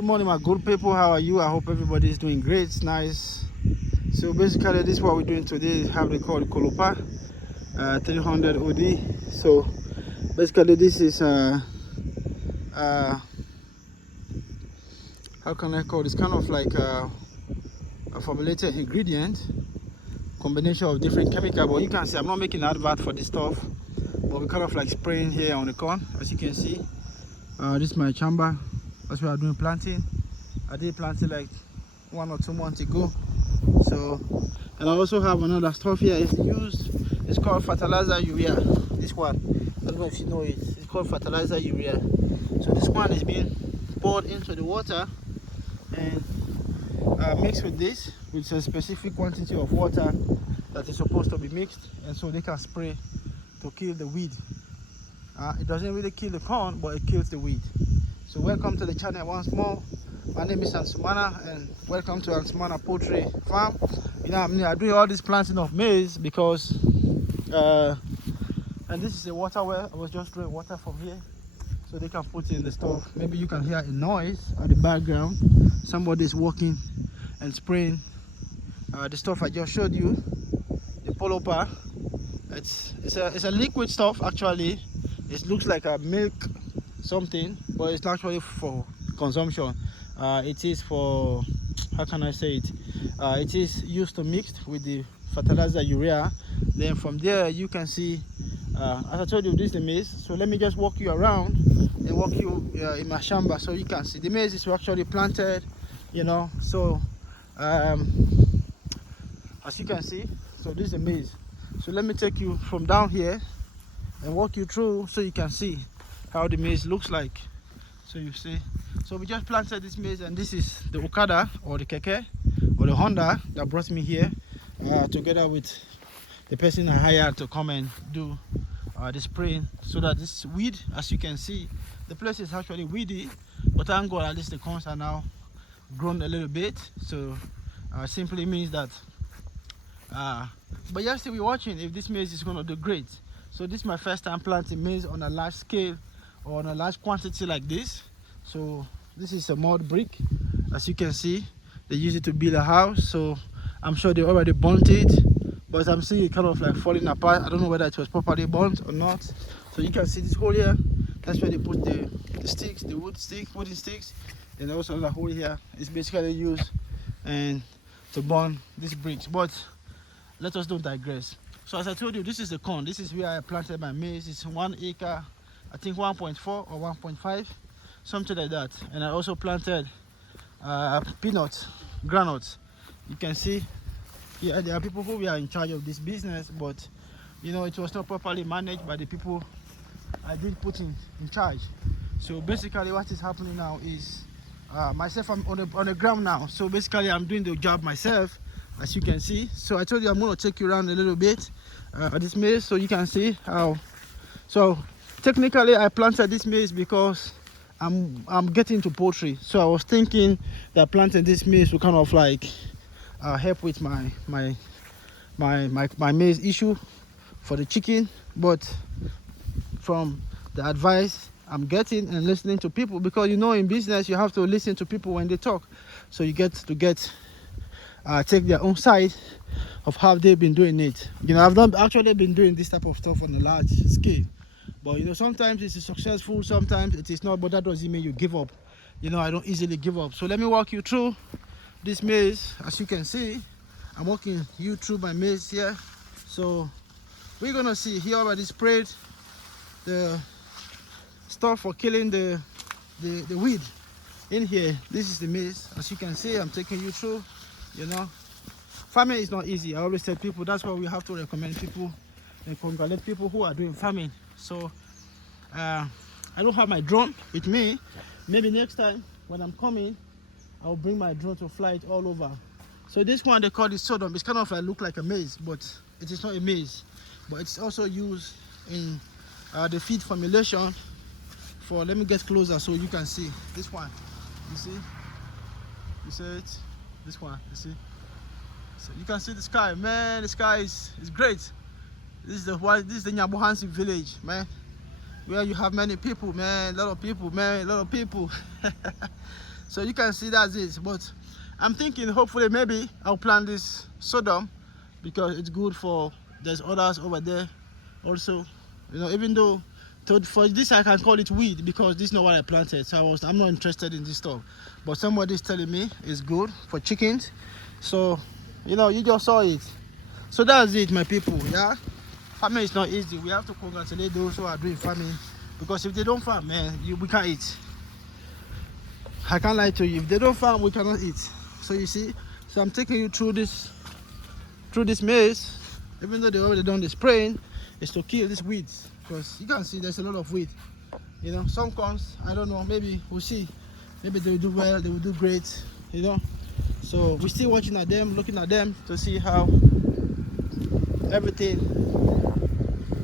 Good morning, my good people. How are you? I hope everybody is doing great. It's nice. So basically, this is what we're doing today. Have they called Kolopa 300 OD. So basically, this is how can I call this? Kind of like a formulated ingredient combination of different chemical. But you can see I'm not making an advert for this stuff, but we kind of like spraying here on the corn, as you can see. This is my chamber. That's where I'm doing planting. I did planting like 1 or 2 months ago. So, and I also have another stuff here. It's called fertilizer urea. This one, I don't know if you know it. It's called fertilizer urea. So this one is being poured into the water and mixed with this, with a specific quantity of water that is supposed to be mixed, and so they can spray to kill the weed. It doesn't really kill the corn, but it kills the weed. So welcome to the channel once more. My name is Ansumana, and welcome to Ansumana Poultry Farm. You know, I'm doing all this planting of maize because and this is a water well. I was just drawing water from here so they can put it in the stuff. Maybe you can hear a noise at the background. Somebody is walking and spraying the stuff I just showed you, the polopa. It's a liquid stuff. Actually, it looks like a milk something, but it's actually for consumption. It is for, how can I say it, it is used to mix with the fertilizer urea. Then from there you can see, as I told you, this is the maize. So let me just walk you around and walk you in my chamber so you can see the maize is actually planted, you know. So as you can see, so this is the maize. So let me take you from down here and walk you through so you can see how the maize looks like. So you see, so we just planted this maize, and this is the Okada or the Keke or the Honda that brought me here, together with the person I hired to come and do the spraying, so that this weed, as you can see, the place is actually weedy, but thank God at least the corns are now grown a little bit. So simply means that but you're still be watching if this maize is going to do great. So this is my first time planting maize on a large scale or on a large quantity like this. So this is a mud brick, as you can see. They use it to build a house, so I'm sure they already burnt it, but I'm seeing it kind of like falling apart. I don't know whether it was properly burnt or not. So you can see this hole here, that's where they put the sticks, the wooden sticks. And also the hole here is basically used and to burn these bricks. But let us don't digress. So as I told you, this is the corn. This is where I planted my maize. It's 1 acre, I think 1.4 or 1.5, something like that. And I also planted peanuts, granules. You can see here there are people who are in charge of this business, but you know, it was not properly managed by the people I did put in charge. So basically what is happening now is myself, I'm on the ground now. So basically I'm doing the job myself, as you can see. So I told you I'm going to take you around a little bit this maize so you can see how. So technically I planted this maize because I'm getting into poultry. So I was thinking that planting this maize will kind of like help with my maize issue for the chicken. But from the advice I'm getting and listening to people, because you know in business you have to listen to people when they talk, so you get to take their own side of how they've been doing it. You know, I've not actually been doing this type of stuff on a large scale, but you know, sometimes it's successful, sometimes it is not, but that doesn't mean you give up. You know, I don't easily give up. So let me walk you through this maize. As you can see, I'm walking you through my maize here. So we're gonna see here already sprayed the stuff for killing the weed in here. This is the maize. As you can see, I'm taking you through. You know, farming is not easy. I always tell people that's why we have to recommend people and congratulate people who are doing farming. So I don't have my drone with me. Maybe next time when I'm coming, I'll bring my drone to fly it all over. So this one they call it sodom. It's kind of like look like a maize, but it is not a maize. But it's also used in the feed formulation for, let me get closer so you can see this one. You see it, this one, you see. So you can see the sky, man. The sky is great. This is the Nyagoge village, man, where you have many people, man. A lot of people, man, a lot of people. So you can see that's it. But I'm thinking hopefully maybe I'll plant this sorghum because it's good for, there's others over there also, you know, even though for this I can call it weed because this is not what I planted. So I'm not interested in this stuff. But somebody's telling me it's good for chickens. So, you know, you just saw it. So that's it, my people. Yeah, farming is not easy. We have to congratulate those who are doing farming, because if they don't farm, man, we can't eat. I can't lie to you. If they don't farm, we cannot eat. So you see, so I'm taking you through this maize. Even though they already done the spraying, is to kill these weeds, because you can see there's a lot of weed. You know, some corns, I don't know, maybe we'll see. Maybe they will do well, they will do great, you know. So we're still watching at them, looking at them to see how everything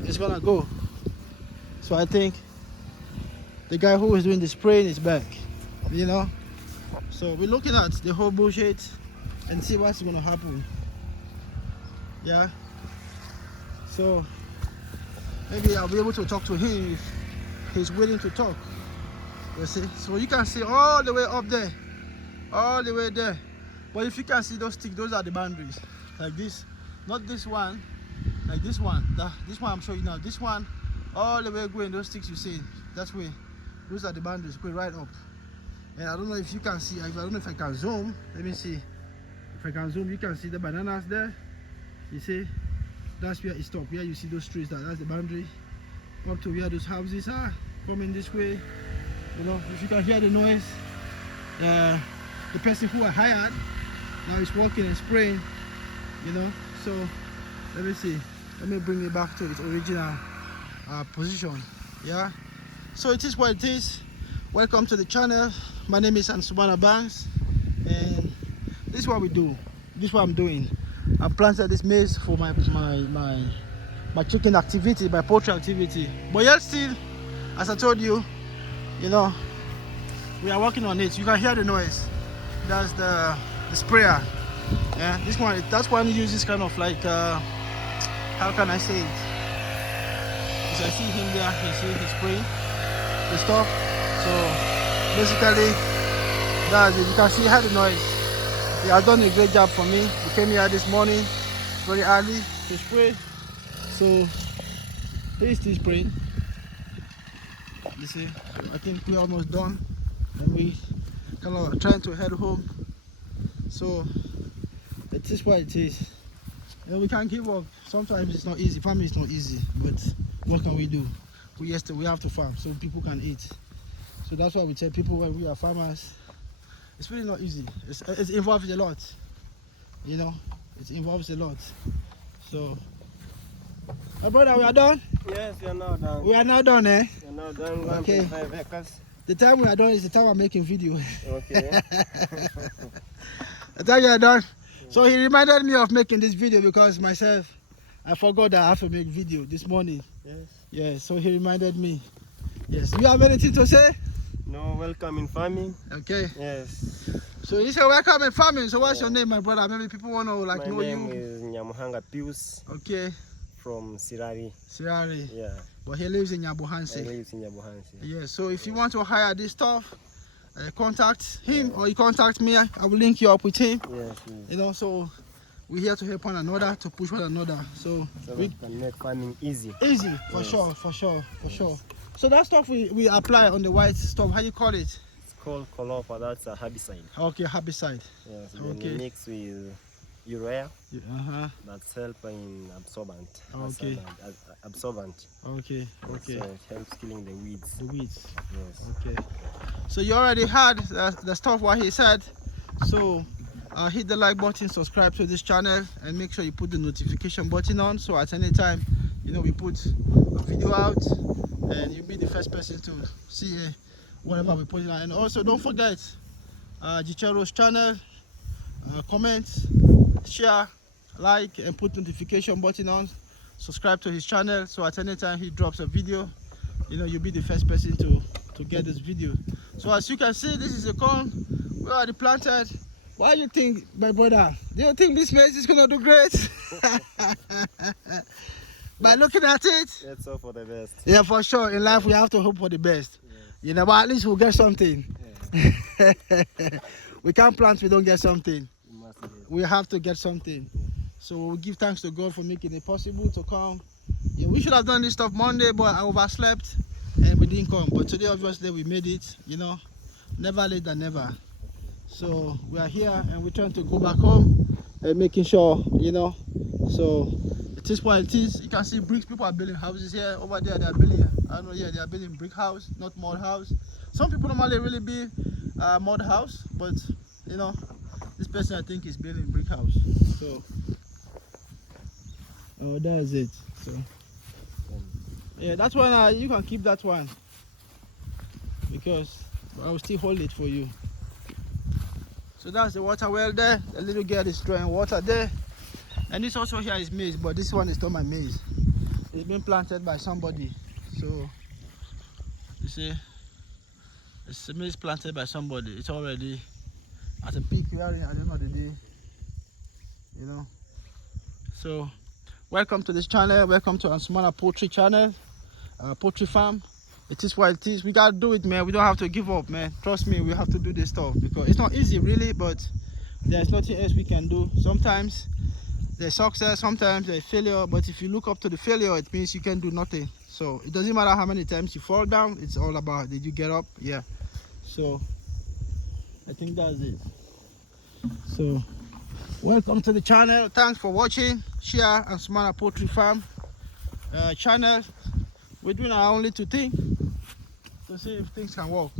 is gonna go. So I think the guy who is doing the spraying is back, you know. So we're looking at the whole bullshit and see what's gonna happen. Yeah. So maybe I'll be able to talk to him if he's willing to talk. You see, so you can see all the way up there, all the way there. But if you can see those sticks, those are the boundaries. Like this, not this one, like this one. This one I'm showing you now. This one, all the way going, those sticks you see, that's where, those are the boundaries going right up. And I don't know if you can see, I don't know if I can zoom. Let me see. If I can zoom, you can see the bananas there. You see, that's where it stops. Where you see those trees, that's the boundary. Up to where those houses are, coming this way. You know, if you can hear the noise, the person who I hired now is walking and spraying, you know. So let me see, let me bring it back to its original position. Yeah, so it is what it is. Welcome to the channel. My name is Ansumana Banks, and this is what we do. This is what I'm doing. I planted this maize for my chicken activity, my poultry activity. But yet still, as I told you, you know, we are working on it. You can hear the noise. That's the sprayer. Yeah, this one, that's one uses kind of like how can I say it? As I see him there, he's spraying the stuff. So basically, that's it. You can see how the noise. He has done a great job for me. He came here this morning very early to spray. So he's still spraying. You see, I think we're almost done, and we kind of trying to head home. So it is what it is. And we can't give up. Sometimes it's not easy. Farming is not easy, but what can we do? We have to farm so people can eat. So that's why we tell people when we are farmers, it's really not easy. It involves a lot, you know. It involves a lot. So, my brother, we are done. Yes, we are now done. We are now done, eh? We are now done. Okay. 5 acres. The time we are done is the time I'm making video. Okay. The time you are done. So he reminded me of making this video because myself, I forgot that I have to make video this morning. Yes. Yes, so he reminded me. Yes. You have anything to say? No, welcome in farming. Okay. Yes. So you say welcome in farming. So what's your name, my brother? Maybe people want to like know you. My name is Nyamuhanga Pius. Okay. From Sirari. Sirari. Yeah. But he lives in Nyabohansi. He lives in Nyabohansi. Yeah. So if you want to hire this stuff, contact him or you contact me. I will link you up with him. Yes. You know, so we're here to help one another, to push one another. So we can make farming easy. Easy, for sure, for sure, for sure. So that stuff we apply on the white stuff, how you call it? It's called colopa, that's a herbicide. Okay, herbicide. Yes, okay. Then we mix with urea. That's helping absorbent. Okay. Absorbent. Okay, okay. So it helps killing the weeds. The weeds. Yes. Okay. So you already heard the stuff what he said. So hit the like button, subscribe to this channel, and make sure you put the notification button on, so at any time, you know, we put a video out and you'll be the first person to see whatever we put on. And also don't forget Gichero's channel, comment, share, like, and put notification button on. Subscribe to his channel, so at any time he drops a video, you know, you'll be the first person to get this video. So as you can see, this is a corn we already planted. Why do you think, my brother? Do you think this maize is gonna do great? By looking at it, let's hope for the best. Yeah, for sure. In life, we have to hope for the best. Yes. You know, but at least we'll get something. We can't plant, we don't get something. You must get. We have to get something. So we give thanks to God for making it possible to come. Yeah, we should have done this stuff Monday, but I overslept and we didn't come. But today, obviously, we made it, you know, never late than never. So we are here and we're trying to go back home and making sure, you know. So it is what it is. You can see bricks. People are building houses here. Over there, they are building, I don't know, yeah, they are building brick house, not mud house. Some people normally really build mud house, but you know, this person I think is building brick house. So that is it. So yeah, that one you can keep that one because I will still hold it for you. So that's the water well there. The little girl is drawing water there. And this also here is maize, but this one is not my maize. It's been planted by somebody. So you see, it's a maize planted by somebody. It's already at a peak wearing at the end of the day. You know. So welcome to this channel. Welcome to Ansumana Poultry channel, Poultry Farm. It is what it is. We gotta do it, man. We don't have to give up, man. Trust me, we have to do this stuff because it's not easy, really. But there's nothing else we can do. Sometimes there's success, sometimes there's failure. But if you look up to the failure, it means you can do nothing. So it doesn't matter how many times you fall down. It's all about did you get up? Yeah. So I think that's it. So welcome to the channel. Thanks for watching. Share Ansumana Poultry Farm channel. We're doing our own little thing to see if things can work.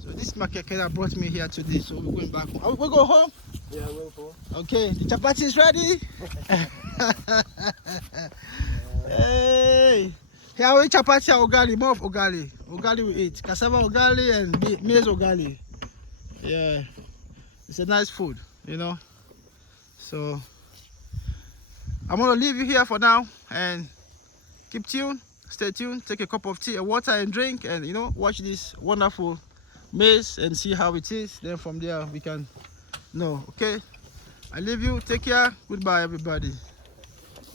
So this is my keke that brought me here today. So we're going back home. We go home? Yeah, we'll go. Okay, the chapati is ready. Hey, here we chapati and ugali, more of ugali. Ugali we eat. Cassava ugali and maize ugali. Yeah, it's a nice food, you know. So I'm gonna leave you here for now and keep tuned. Stay tuned, take a cup of tea and water and drink, and you know, watch this wonderful maize and see how it is. Then from there we can know. Okay, I leave you. Take care. Goodbye, everybody.